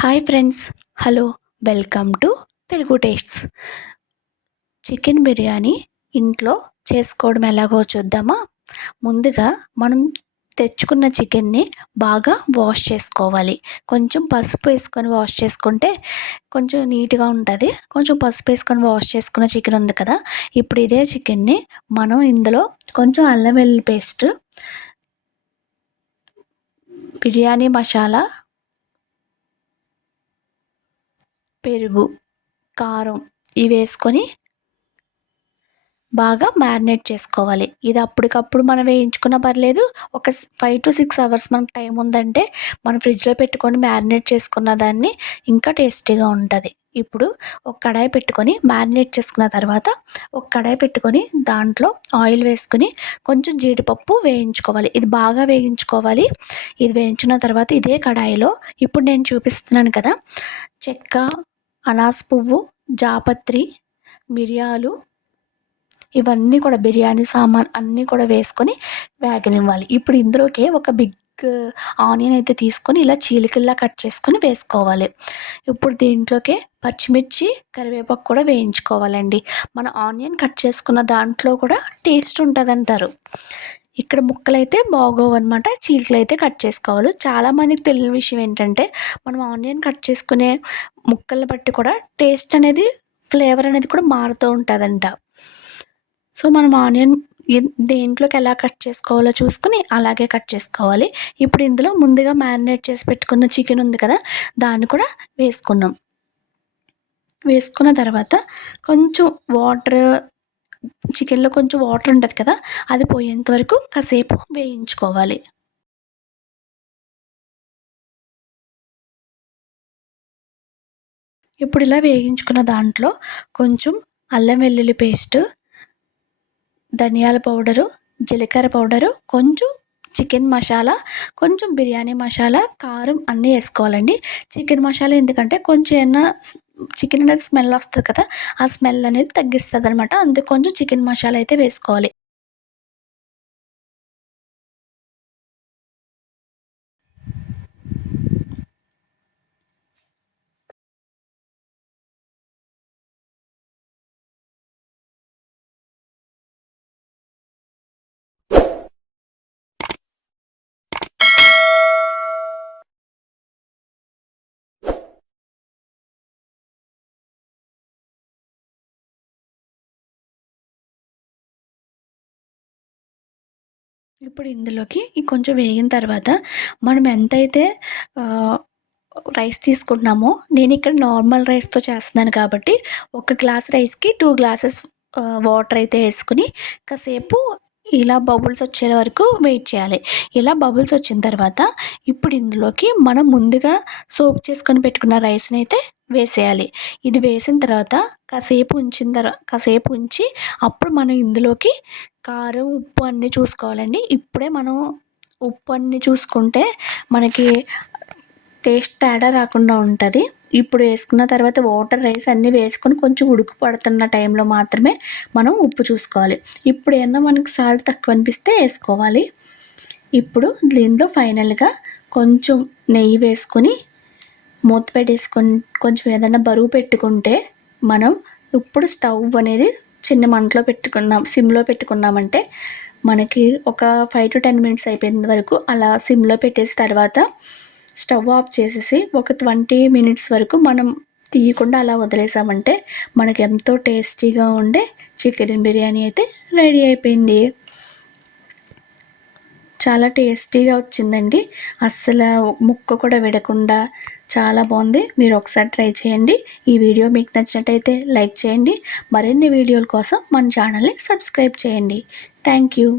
Hi friends, hello, welcome to Telugu tastes. Chicken biryani ఇంట్లో చేసుకోవడం ఎలాగో చూద్దామా? ముందుగా మనం తెచ్చుకున్న చికెన్ని బాగా వాష్ చేసుకోవాలి. కొంచెం పసుపు వేసుకొని వాష్ చేసుకుంటే కొంచెం నీట్‌గా ఉంటది. కొంచెం పసుపు వేసుకొని వాష్ చేసుకున్న చికెన్ ఉంది కదా! ఇప్పుడు ఇదే చికెన్ని మనం ఇందులో కొంచెం అల్లం వెల్లుల్లి పేస్ట్, బిర్యానీ మసాలా, పెరుగు, కారం ఇవేసుకొని బాగా మ్యారినేట్ చేసుకోవాలి. ఇది అప్పటికప్పుడు మనం వేయించుకున్నా పర్లేదు. ఒక 5-6 అవర్స్ మనకు టైం ఉందంటే మనం ఫ్రిడ్జ్‌లో పెట్టుకొని మ్యారినేట్ చేసుకున్న దాన్ని ఇంకా టేస్టీగా ఉంటది. ఇప్పుడు ఒక కడాయి పెట్టుకొని మ్యారినేట్ చేసుకున్న తర్వాత ఒక కడాయి పెట్టుకొని దాంట్లో ఆయిల్ వేసుకొని కొంచెం జీడిపప్పు వేయించుకోవాలి. ఇది బాగా వేయించుకోవాలి. ఇది వేయించిన తర్వాత ఇదే కడాయిలో ఇప్పుడు నేను చూపిస్తున్నాను కదా! చెక్క, అనాస పువ్వు, జాపత్రి, మిరియాలు ఇవన్నీ కూడా బిర్యానీ సామాన్ అన్నీ కూడా వేసుకొని వేగనివ్వాలి. ఇప్పుడు ఇందులోకే ఒక బిగ్ ఆనియన్ అయితే తీసుకొని ఇలా చీలికల్లా కట్ చేసుకొని వేసుకోవాలి. ఇప్పుడు దీంట్లోకే పచ్చిమిర్చి, కరివేపాకు కూడా వేయించుకోవాలండి. మన ఆనియన్ కట్ చేసుకున్న దాంట్లో కూడా టేస్ట్ ఉంటదంటారు. ఇక్కడ ముక్కలైతే బాగోవనమాట. చీలికలైతే కట్ చేసుకోవాలి. చాలామందికి తెలియని విషయం ఏంటంటే మనం ఆనియన్ కట్ చేసుకునే ముక్కల్ని బట్టి కూడా టేస్ట్ అనేది, ఫ్లేవర్ అనేది కూడా మారుతూ ఉంటదంట. సో, మనం ఆనియన్ దేంట్లోకి ఎలా కట్ చేసుకోవాలో చూసుకొని అలాగే కట్ చేసుకోవాలి. ఇప్పుడు ఇందులో ముందుగా మ్యారినేట్ చేసి పెట్టుకున్న చికెన్ ఉంది కదా! దాన్ని కూడా వేసుకున్నాం. వేసుకున్న తర్వాత కొంచెం వాటర్, చికెన్‌లో కొంచెం వాటర్ ఉంటది కదా! అది పోయేంత వరకు కాసేపు వేయించుకోవాలి. ఇప్పుడు ఇలా వేగించుకున్న దాంట్లో కొంచెం అల్లం వెల్లుల్లి పేస్ట్, ధనియాల పౌడరు, జీలకర్ర పౌడరు, కొంచెం చికెన్ మసాలా, కొంచెం బిర్యానీ మసాలా, కారం అన్నీ ఏసుకోవాలండి. చికెన్ మసాలా ఎందుకంటే కొంచెం ఏమన్నా చికెన్ అనేది స్మెల్ ఒస్తది కదా! ఆ స్మెల్ అనేది తగ్గిస్తదనమాట. అందుకు కొంచెం చికెన్ మసాలా అయితే వేసుకోవాలి. ఇప్పుడు ఇందులోకి కొంచెం వేగిన తర్వాత మనం ఎంతైతే ఆహ్, రైస్ తీసుకుంటున్నామో, నేనిక్కడ నార్మల్ రైస్‌తో చేస్తున్నాను కాబట్టి, ఒక గ్లాస్ రైస్‌కి 2 గ్లాసెస్ వాటర్ అయితే ఏసుకొని కాసేపు ఇలా బబుల్స్ వచ్చే వరకు వెయిట్ చేయాలి. ఇలా బబుల్స్ వచ్చిన తర్వాత ఇప్పుడు ఇందులోకి మనం ముందుగా సోక్ చేసుకొని పెట్టుకున్న రైస్‌నైతే వేసేయాలి. ఇది వేసిన తర్వాత కాసేపు ఉంచి అప్పుడు మనం ఇందులోకి కారం, ఉప్పు అన్నీ చూసుకోవాలండి. ఇప్పుడే మనం ఉప్పు అన్నీ చూసుకుంటే మనకి టేస్ట్ తేడా రాకుండా ఉంటది. ఇప్పుడు వేసుకున్న తర్వాత వాటర్, రైస్ అన్నీ వేసుకొని కొంచెం ఉడుకు పడుతున్న టైంలో మాత్రమే మనం ఉప్పు చూసుకోవాలి. ఇప్పుడు ఏమన్నా మనకి సాల్ట్ తక్కువ అనిపిస్తే ఏసుకోవాలి. ఇప్పుడు దీనిలో ఫైనల్‌గా కొంచెం నెయ్యి వేసుకొని మూత పెట్టేసుకొని కొంచెం ఏదన్నా బరువు పెట్టుకుంటే మనం ఇప్పుడు స్టవ్ అనేది చిన్న మంటలో పెట్టుకున్నాం, సిమ్‌లో పెట్టుకున్నామంటే మనకి ఒక 5-10 మినిట్స్ అయిపోయేంత వరకు అలా సిమ్‌లో పెట్టేసి తర్వాత స్టవ్ ఆఫ్ చేసేసి ఒక 20 మినిట్స్ వరకు మనం తీయకుండా అలా వదిలేసామంటే మనకి ఎంతో టేస్టీగా ఉండే చికెన్ బిర్యానీ అయితే రెడీ అయిపోయింది. చాలా టేస్టీగా వచ్చిందండి. అస్సల ముక్క కూడా విడకుండా చాలా బావుంది. మీరు ఒకసారి ట్రై చేయండి. ఈ వీడియో మీకు నచ్చినట్టయితే లైక్ చేయండి. మరిన్ని వీడియోల కోసం మన ఛానల్‌ని సబ్స్క్రైబ్ చేయండి. Thank you.